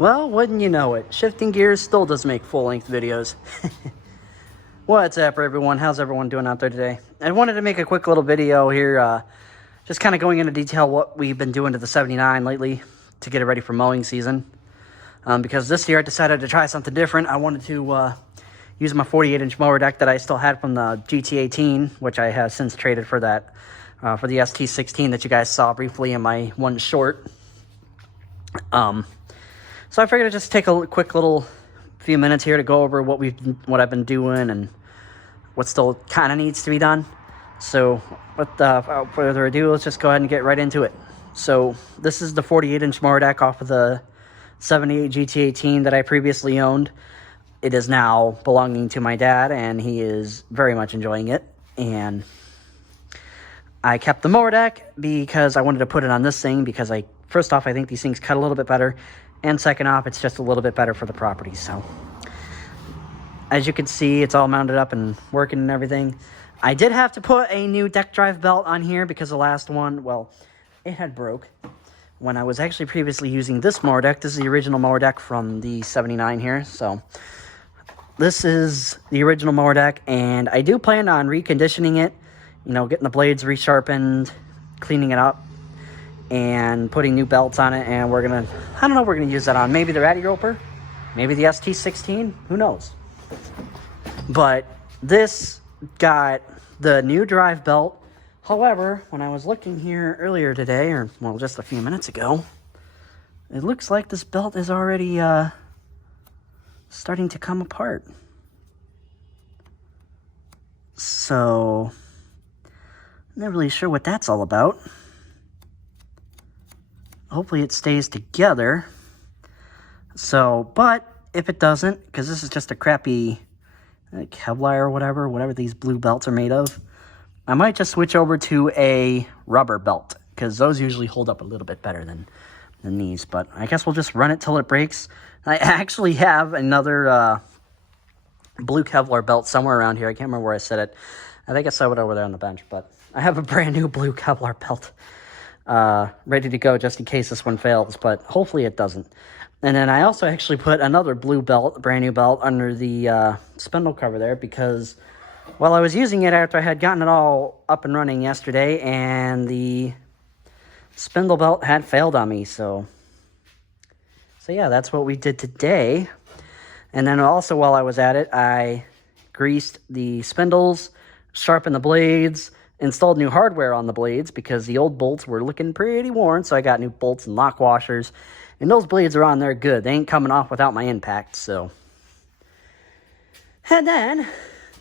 Well, wouldn't you know it, Shifting Gears still does make full-length videos. What's up, everyone? How's everyone doing out there today? I wanted to make a quick little video here, just kind of going into detail what we've been doing to the 79 lately to get it ready for mowing season. Because this year I decided to try something different. I wanted to use my 48-inch mower deck that I still had from the GT18, which I have since traded for that, for the ST16 that you guys saw briefly in my one short. So I figured I'd just take a quick little few minutes here to go over what I've been doing and what still kind of needs to be done. So without further ado, let's just go ahead and get right into it. So this is the 48-inch mower deck off of the 78 GT18 that I previously owned. It is now belonging to my dad, and he is very much enjoying it. And I kept the mower deck because I wanted to put it on this thing because first off, I think these things cut a little bit better. And second off, it's just a little bit better for the property. So as you can see, it's all mounted up and working and everything. I did have to put a new deck drive belt on here because the last one, well, it had broke when I was actually previously using this mower deck. This is the original mower deck from the 79 here. So this is the original mower deck, and I do plan on reconditioning it, you know, getting the blades resharpened, cleaning it up, and putting new belts on it. And I don't know what we're gonna use that on. Maybe the Ratty Roper, maybe the ST16, who knows. But this got the new drive belt. However, when I was looking here earlier today, or well, just a few minutes ago, it looks like this belt is already starting to come apart. So I'm not really sure what that's all about. Hopefully it stays together. So, but if it doesn't, because this is just a crappy Kevlar or whatever these blue belts are made of, I might just switch over to a rubber belt, because those usually hold up a little bit better than these. But I guess we'll just run it till it breaks. I actually have another blue Kevlar belt somewhere around here. I can't remember where I set it. I think I set it over there on the bench, but I have a brand new blue Kevlar belt ready to go just in case this one fails, but hopefully it doesn't. And then I also actually put another blue belt, brand new belt, under the spindle cover there, because while I was using it after I had gotten it all up and running yesterday, and the spindle belt had failed on me. So yeah, that's what we did today. And then also while I was at it, I greased the spindles, sharpened the blades, installed new hardware on the blades because the old bolts were looking pretty worn. So I got new bolts and lock washers, and those blades are on there good. They ain't coming off without my impact. So, and then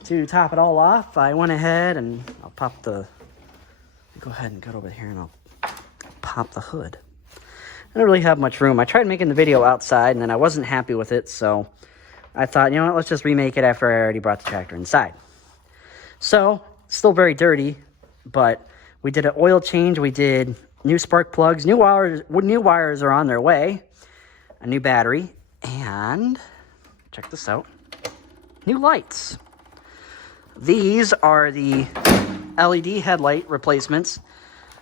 to top it all off, I went ahead and I'll go ahead and get over here and I'll pop the hood. I don't really have much room. I tried making the video outside, and then I wasn't happy with it. So I thought, you know what, let's just remake it after I already brought the tractor inside. So still very dirty, but we did an oil change. We did new spark plugs, new wires are on their way, a new battery, and check this out, new lights. These are the LED headlight replacements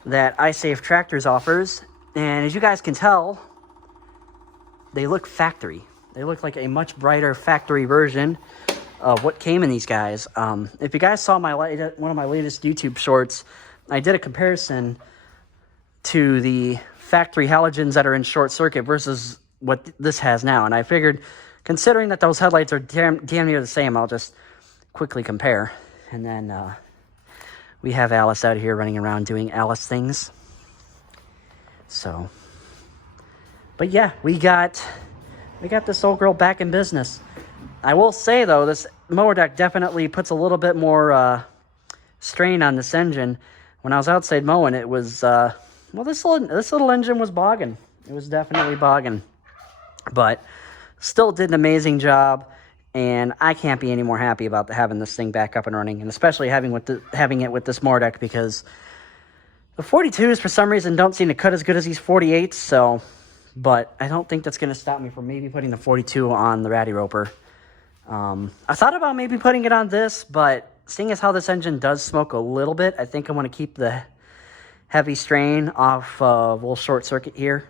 that iSafe Tractors offers, and as you guys can tell, they look factory. They look like a much brighter factory version of what came in these guys. If you guys saw one of my latest YouTube shorts, I did a comparison to the factory halogens that are in short circuit versus what this has now. And I figured, considering that those headlights are damn near the same, I'll just quickly compare. And then we have Alice out here running around doing Alice things. So, but yeah, we got this old girl back in business. I will say, though, this mower deck definitely puts a little bit more strain on this engine. When I was outside mowing, it was, well, this little engine was bogging. It was definitely bogging. But still did an amazing job, and I can't be any more happy about having this thing back up and running, and especially having it with this mower deck, because the 42s, for some reason, don't seem to cut as good as these 48s, so, but I don't think that's going to stop me from maybe putting the 42 on the Ratty Roper. I thought about maybe putting it on this, but seeing as how this engine does smoke a little bit, I think I want to keep the heavy strain off of a little short circuit here.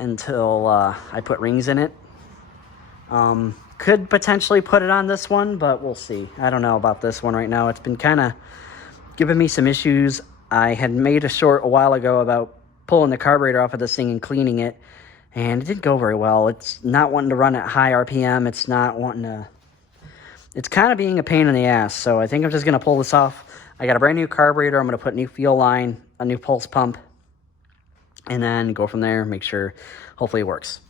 until I put rings in it. Could potentially put it on this one, but we'll see. I don't know about this one right now. It's been kind of giving me some issues. I had made a short a while ago about pulling the carburetor off of this thing and cleaning it, and it didn't go very well. It's not wanting to run at high RPM. It's not wanting to... It's kind of being a pain in the ass, so I think I'm just going to pull this off. I got a brand new carburetor. I'm going to put new fuel line, a new pulse pump, and then go from there, make sure, hopefully it works.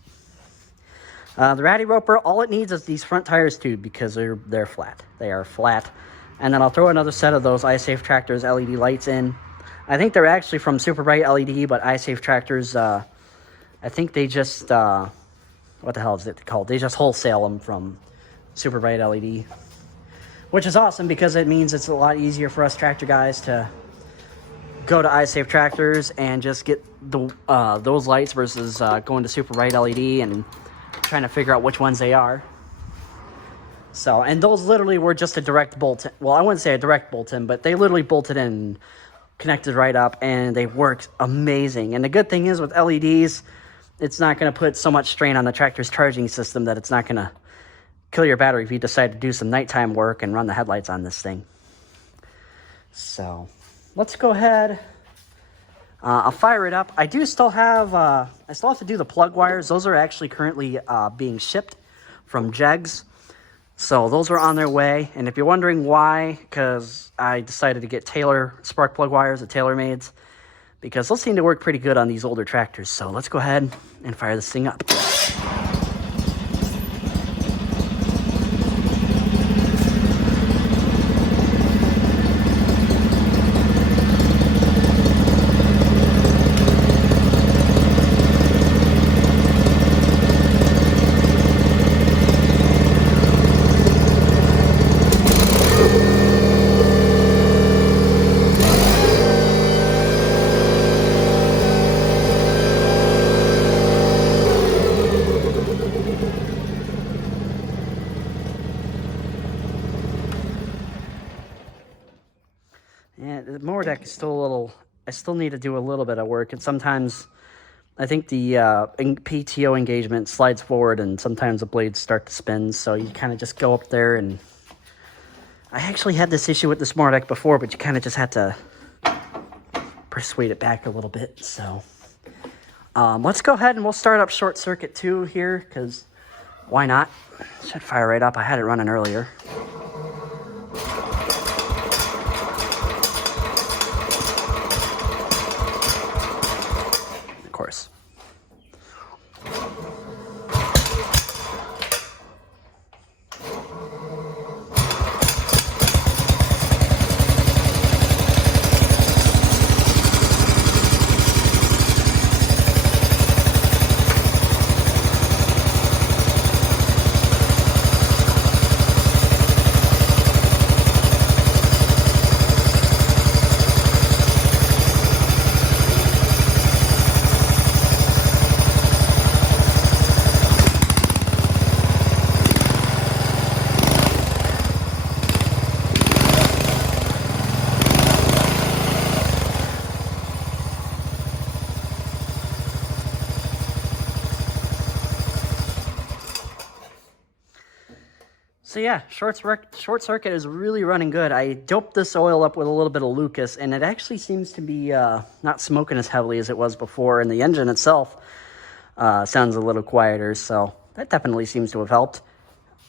The ratty roper, all it needs is these front tires too, because they're flat. They are flat. And then I'll throw another set of those iSafe Tractors LED lights in. I think they're actually from Super Bright LED, but iSafe Tractors, I think they just, what the hell is it called? They just wholesale them from Super Bright LED, which is awesome because it means it's a lot easier for us tractor guys to go to iSafe Tractors and just get those lights versus going to Super Bright LED and trying to figure out which ones they are. So, and those literally were just a direct bolt. Well, I wouldn't say a direct bolt-in, but they literally bolted in, connected right up, and they worked amazing. And the good thing is with LEDs, it's not going to put so much strain on the tractor's charging system that it's not going to kill your battery if you decide to do some nighttime work and run the headlights on this thing. So, let's go ahead. I'll fire it up. I still have to do the plug wires. Those are actually currently being shipped from Jegs. So those are on their way. And if you're wondering why, because I decided to get Taylor spark plug wires at TaylorMade's, because those seem to work pretty good on these older tractors. So let's go ahead and fire this thing up. Yeah, the mower deck is still a little... I still need to do a little bit of work, and sometimes I think the PTO engagement slides forward, and sometimes the blades start to spin, so you kind of just go up there, and I actually had this issue with this mower deck before, but you kind of just had to persuade it back a little bit, so... let's go ahead and we'll start up short circuit 2 here, because why not? Should fire right up. I had it running earlier. Of course. So yeah, short circuit is really running good. I doped this oil up with a little bit of Lucas, and it actually seems to be not smoking as heavily as it was before, and the engine itself sounds a little quieter, so that definitely seems to have helped.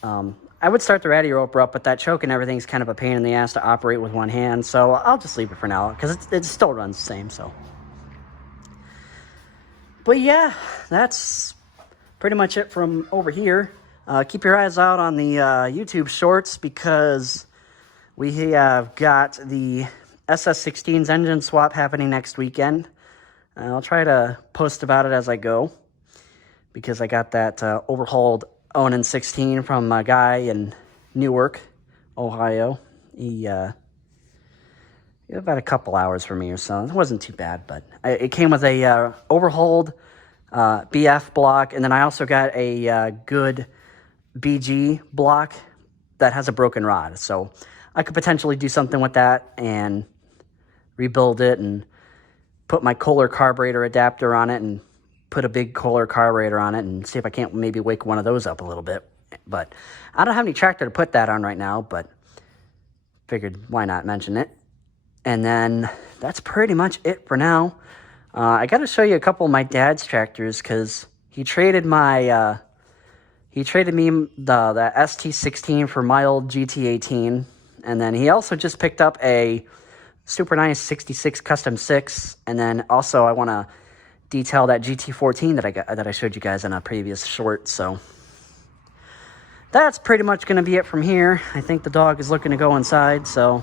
I would start the ratty roper up, but that choke and everything is kind of a pain in the ass to operate with one hand, so I'll just leave it for now, because it still runs the same, so. But yeah, that's pretty much it from over here. Keep your eyes out on the YouTube shorts, because we have got the SS16's engine swap happening next weekend. I'll try to post about it as I go, because I got that overhauled Onan 16 from a guy in Newark, Ohio. He about a couple hours for me or so. It wasn't too bad, but it came with a overhauled BF block, and then I also got a good BG block that has a broken rod, so I could potentially do something with that and rebuild it and put my Kohler carburetor adapter on it and put a big Kohler carburetor on it and see if I can't maybe wake one of those up a little bit. But I don't have any tractor to put that on right now, but figured why not mention it. And then that's pretty much it for now. I got to show you a couple of my dad's tractors because he traded my he traded me the ST16 for my old GT18, and then he also just picked up a super nice 66 Custom 6, and then also I want to detail that GT14 that I showed you guys in a previous short. So that's pretty much going to be it from here. I think the dog is looking to go inside, so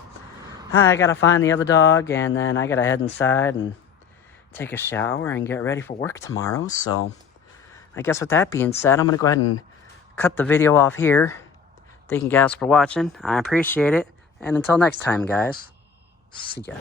I got to find the other dog, and then I got to head inside and take a shower and get ready for work tomorrow. So I guess with that being said, I'm going to go ahead and cut the video off here. Thank you guys for watching. I appreciate it. And until next time, guys, see ya.